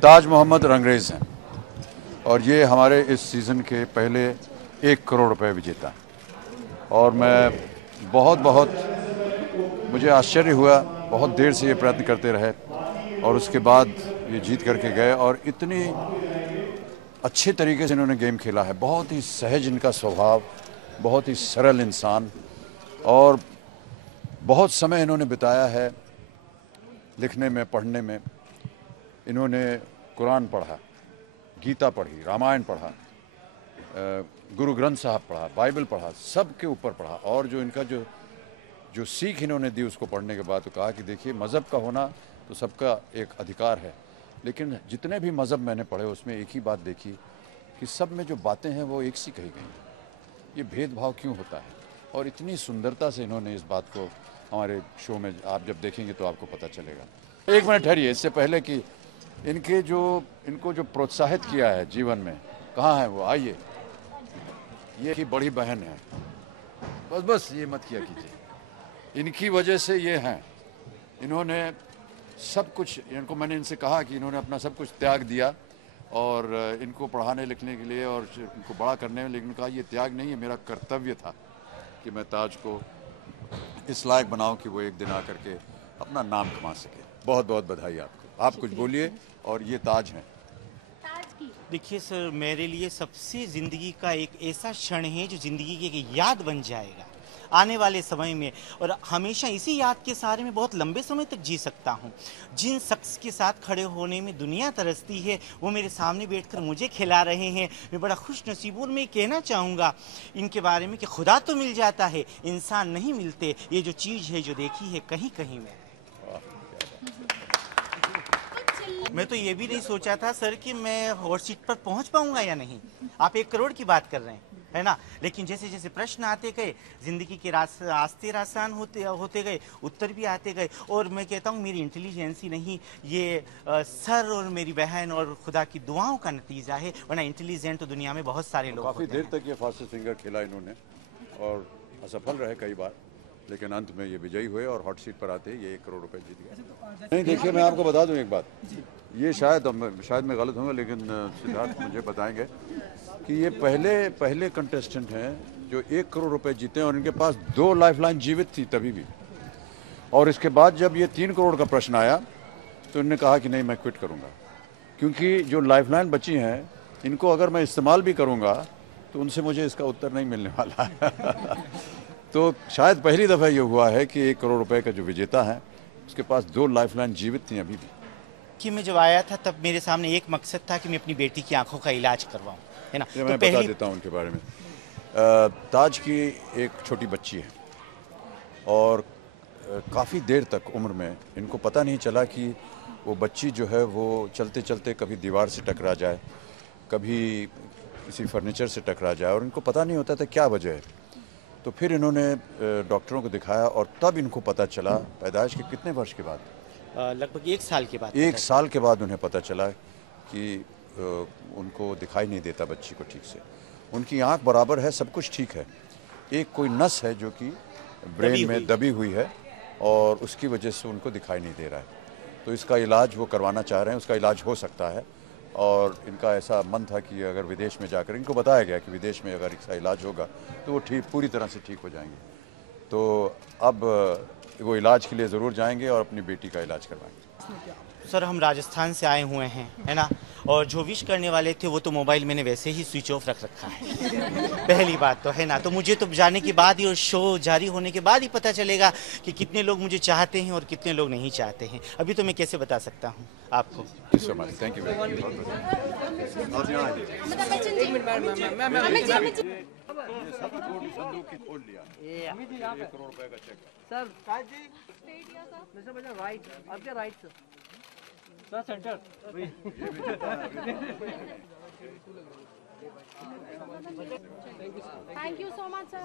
ताज मोहम्मद रंगरेज हैं और ये हमारे इस सीज़न के पहले 1 करोड़ रुपए विजेता हैं। और मैं बहुत बहुत मुझे आश्चर्य हुआ, बहुत देर से ये प्रयत्न करते रहे और उसके बाद ये जीत करके गए और इतनी अच्छे तरीके से इन्होंने गेम खेला है। बहुत ही सहज इनका स्वभाव, बहुत ही सरल इंसान और बहुत समय इन्होंने बिताया है लिखने में, पढ़ने में। इन्होंने कुरान पढ़ा, गीता पढ़ी, रामायण पढ़ा, गुरु ग्रंथ साहब पढ़ा, बाइबल पढ़ा, सब के ऊपर पढ़ा। और जो इनका जो जो सीख इन्होंने दी उसको पढ़ने के बाद तो कहा कि देखिए, मज़हब का होना तो सबका एक अधिकार है, लेकिन जितने भी मज़हब मैंने पढ़े उसमें एक ही बात देखी कि सब में जो बातें हैं वो एक सी कही गई। ये भेदभाव क्यों होता है? और इतनी सुंदरता से इन्होंने इस बात को हमारे शो में आप जब देखेंगे तो आपको पता चलेगा। एक मिनट ठहरिए, इससे पहले कि इनको जो प्रोत्साहित किया है जीवन में, कहाँ है वो? आइए, ये की बड़ी बहन है। बस ये मत किया कीजिए, इनकी वजह से ये हैं। इन्होंने सब कुछ, इनको मैंने इनसे कहा कि इन्होंने अपना सब कुछ त्याग दिया और इनको पढ़ाने लिखने के लिए और इनको बड़ा करने में, लेकिन कहा ये त्याग नहीं है, मेरा कर्तव्य था कि मैं ताज को इस लायक बनाऊं कि वो एक दिन आकर के अपना नाम कमा सके। बहुत बहुत बधाई आपको। आप कुछ बोलिए। और ये ताज हैं। देखिए सर, मेरे लिए सबसे ज़िंदगी का एक ऐसा क्षण है जो ज़िंदगी की एक याद बन जाएगा आने वाले समय में, और हमेशा इसी याद के सहारे में बहुत लंबे समय तक जी सकता हूँ। जिन शख्स के साथ खड़े होने में दुनिया तरसती है वो मेरे सामने बैठकर मुझे खिला रहे हैं। मैं बड़ा खुश नसीब हूँ। मैं कहना चाहूँगा इनके बारे में कि खुदा तो मिल जाता है, इंसान नहीं मिलते। ये जो चीज़ है जो देखी है कहीं कहीं में। मैं तो ये भी नहीं सोचा था सर कि मैं हॉट सीट पर पहुंच पाऊंगा या नहीं। आप 1 करोड़ की बात कर रहे हैं, है ना? लेकिन जैसे जैसे प्रश्न आते गए, जिंदगी के रास्ते आसान होते होते गए, उत्तर भी आते गए। और मैं कहता हूँ मेरी इंटेलिजेंस ही नहीं, ये सर और मेरी बहन और खुदा की दुआओं का नतीजा है, वरना इंटेलिजेंट तो दुनिया में बहुत सारे लोग काफ़ी होते देर हैं। तक ये फास्टेस्ट फिंगर खेला इन्होंने और असफल रहे कई बार, लेकिन अंत में ये विजयी हुए और हॉट सीट पर आते ही ये 1 करोड़ रुपए जीत गए। नहीं, देखिए, मैं आपको बता दूं एक बात, ये शायद मैं गलत हूँगा, लेकिन सिद्धार्थ मुझे बताएंगे कि ये पहले कंटेस्टेंट हैं जो 1 करोड़ रुपए जीते हैं और इनके पास 2 लाइफलाइन जीवित थी तभी भी। और इसके बाद जब ये 3 करोड़ का प्रश्न आया तो इन्होंने कहा कि नहीं, मैं क्विट करूँगा, क्योंकि जो लाइफलाइन बची हैं इनको अगर मैं इस्तेमाल भी करूँगा तो उनसे मुझे इसका उत्तर नहीं मिलने वाला है। तो शायद पहली दफ़ा ये हुआ है कि 1 करोड़ रुपए का जो विजेता है उसके पास 2 लाइफलाइन जीवित थी अभी भी। कि मैं जब आया था तब मेरे सामने एक मकसद था कि मैं अपनी बेटी की आंखों का इलाज करवाऊं, है ना? ये तो मैं बता पहली देता हूँ उनके बारे में। ताज की एक छोटी बच्ची है और काफ़ी देर तक उम्र में इनको पता नहीं चला कि वो बच्ची जो है वो चलते चलते कभी दीवार से टकरा जाए, कभी किसी फर्नीचर से टकरा जाए, और इनको पता नहीं होता था क्या वजह है। तो फिर इन्होंने डॉक्टरों को दिखाया और तब इनको पता चला, पैदाइश के कितने वर्ष के बाद? लगभग 1 साल के बाद एक पता चला। साल के बाद उन्हें पता चला कि उनको दिखाई नहीं देता बच्ची को ठीक से। उनकी आंख बराबर है, सब कुछ ठीक है, एक कोई नस है जो कि ब्रेन में दबी हुई है और उसकी वजह से उनको दिखाई नहीं दे रहा है। तो इसका इलाज वो करवाना चाह रहे हैं, उसका इलाज हो सकता है। और इनका ऐसा मन था कि अगर विदेश में जाकर, इनको बताया गया कि विदेश में अगर इसका इलाज होगा तो वो ठीक, पूरी तरह से ठीक हो जाएंगे। तो अब वो इलाज के लिए ज़रूर जाएंगे और अपनी बेटी का इलाज करवाएंगे। सर, हम राजस्थान से आए हुए हैं, है ना? और जो विश करने वाले थे वो तो मोबाइल मैंने वैसे ही स्विच ऑफ रख रखा है। पहली बात तो, है ना? तो मुझे तो जाने के बाद ही और शो जारी होने के बाद ही पता चलेगा कि कितने लोग मुझे चाहते हैं और कितने लोग नहीं चाहते हैं। अभी तो मैं कैसे बता सकता हूँ आपको। Thank you very much. संदूक की खोल लिया, 1 करोड़ रुपए का चेक। सर मिस्टर बजा राइट, आपके right sir centre. Thank you so much, sir.